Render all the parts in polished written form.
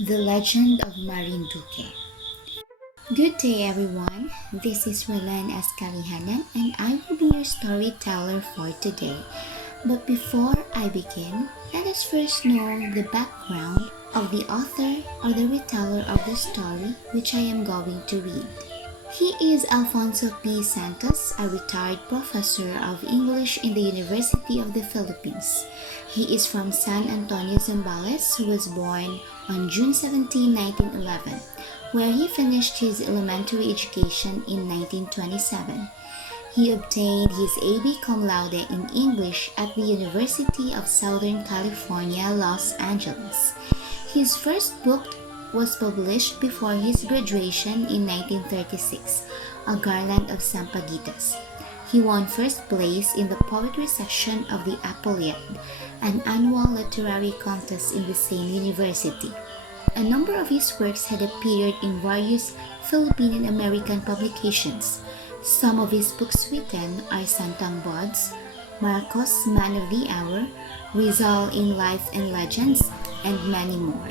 The Legend of Marinduque. Good day everyone, this is Roland Escalihanan and I will be your storyteller for today. But before I begin, let us first know the background of the author or the reteller of the story which I am going to read. He is Alfonso P. Santos, a retired professor of English in the University of the Philippines. He is from San Antonio, Zambales, who was born on June 17, 1911, where he finished his elementary education in 1927. He obtained his A.B. cum laude in English at the University of Southern California, Los Angeles. His first book was published before his graduation in 1936, A Garland of Sampaguitas. He won first place in the poetry section of the Apolyad, an annual literary contest in the same university. A number of his works had appeared in various Philippine and American publications. Some of his books written are Santang Buds, Marcos, Man of the Hour, Rizal in Life and Legends, and many more.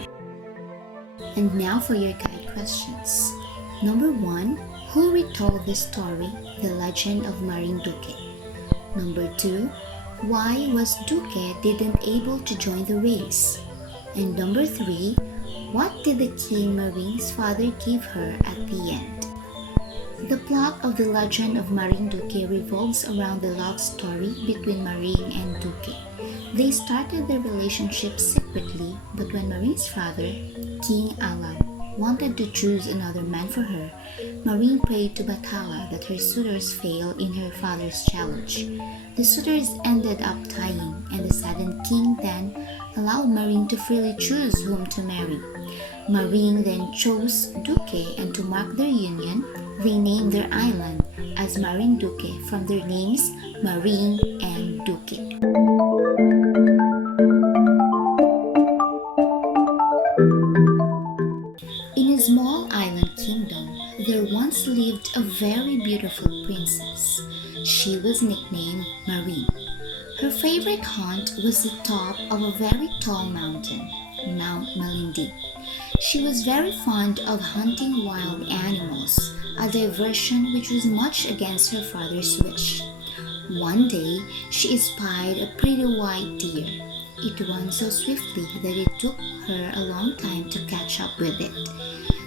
And now for your guide questions. Number 1. Who retold the story, The Legend of Marinduque? Number 2. Why was Duque didn't able to join the race? And number 3. What did the King Marine's father give her at the end? The plot of The Legend of Marinduque revolves around the love story between Marine and Duque. They started their relationship secretly, but when Marine's father, King Alam, wanted to choose another man for her, Marine prayed to Bathala that her suitors fail in her father's challenge. The suitors ended up dying, and the saddened king then allowed Marine to freely choose whom to marry. Marine then chose Duque, and to mark their union, they named their island as Marinduque from their names Marine and Duque. In a small island kingdom, there once lived a very beautiful princess. She was nicknamed Marine. Her favorite haunt was the top of a very tall mountain, Mount Malindi. She was very fond of hunting wild animals, a diversion which was much against her father's wish. One day, she espied a pretty white deer. It ran so swiftly that it took her a long time to catch up with it.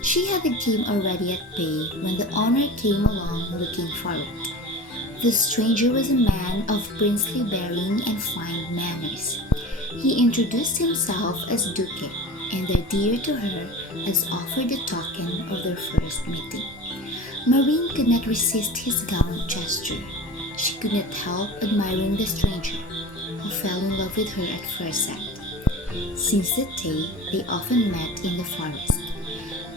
She had the game already at bay when the owner came along looking for it. The stranger was a man of princely bearing and fine manners. He introduced himself as Duque, and the deer to her as offered the token of their first meeting. Marine could not resist his gallant gesture. She could not help admiring the stranger, who fell in love with her at first sight. Since that day, they often met in the forest.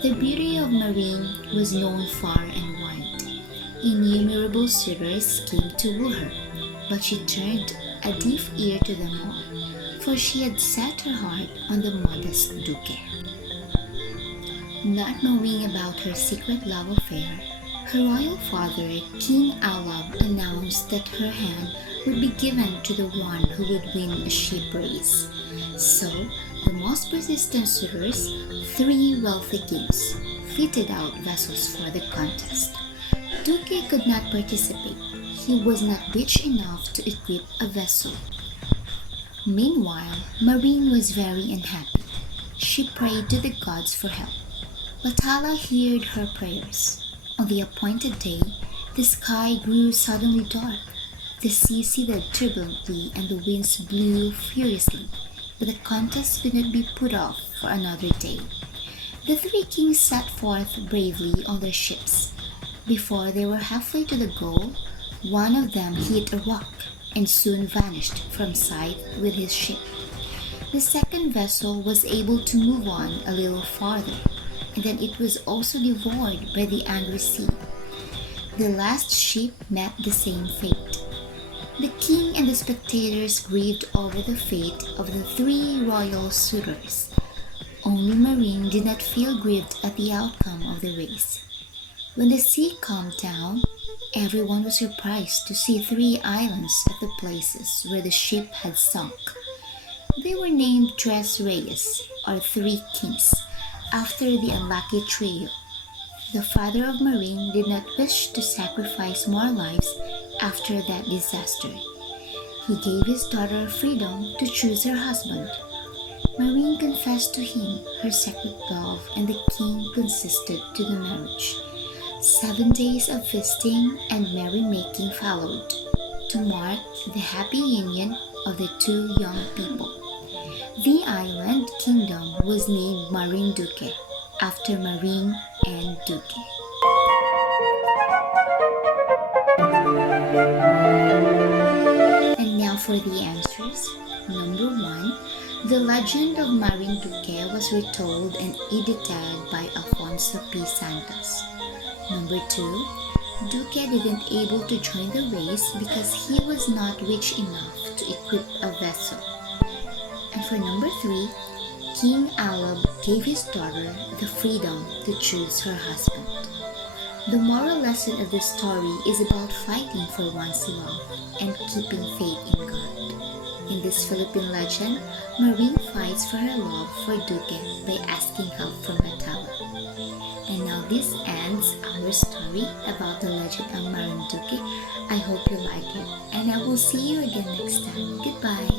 The beauty of Marine was known far and wide. Innumerable suitors came to woo her, but she turned a deaf ear to them all, for she had set her heart on the modest Duque. Not knowing about her secret love affair, her royal father, King Alab, announced that her hand would be given to the one who would win a ship race. So, the most persistent suitors, 3 wealthy kings, fitted out vessels for the contest. Duque could not participate. He was not rich enough to equip a vessel. Meanwhile, Marine was very unhappy. She prayed to the gods for help. Bathala heard her prayers. On the appointed day, the sky grew suddenly dark. The sea seethed turbulently and the winds blew furiously, but the contest could not be put off for another day. The 3 kings set forth bravely on their ships. Before they were halfway to the goal, one of them hit a rock and soon vanished from sight with his ship. The second vessel was able to move on a little farther, and then it was also devoured by the angry sea. The last ship met the same fate. The king and the spectators grieved over the fate of the 3 royal suitors. Only Marine did not feel grieved at the outcome of the race. When the sea calmed down, everyone was surprised to see 3 islands at the places where the ship had sunk. They were named Tres Reyes, or 3 kings, After the unlucky trio, the father of Marine did not wish to sacrifice more lives after that disaster. He gave his daughter freedom to choose her husband. Marine confessed to him her secret love, and the king consented to the marriage. 7 days of feasting and merrymaking followed to mark the happy union of the two young people. The island kingdom was named Marinduque after Marine and Duque. And now for the answers. Number 1. The legend of Marinduque was retold and edited by Alfonso P. Santos. Number 2. Duque didn't able to join the race because he was not rich enough to equip a vessel. And for number 3, King Alab gave his daughter the freedom to choose her husband. The moral lesson of this story is about fighting for one's love and keeping faith in God. In this Philippine legend, Marine fights for her love for Duque by asking help from Atala. And now this ends our story about the legend of Marinduque. I hope you like it, and I will see you again next time. Goodbye!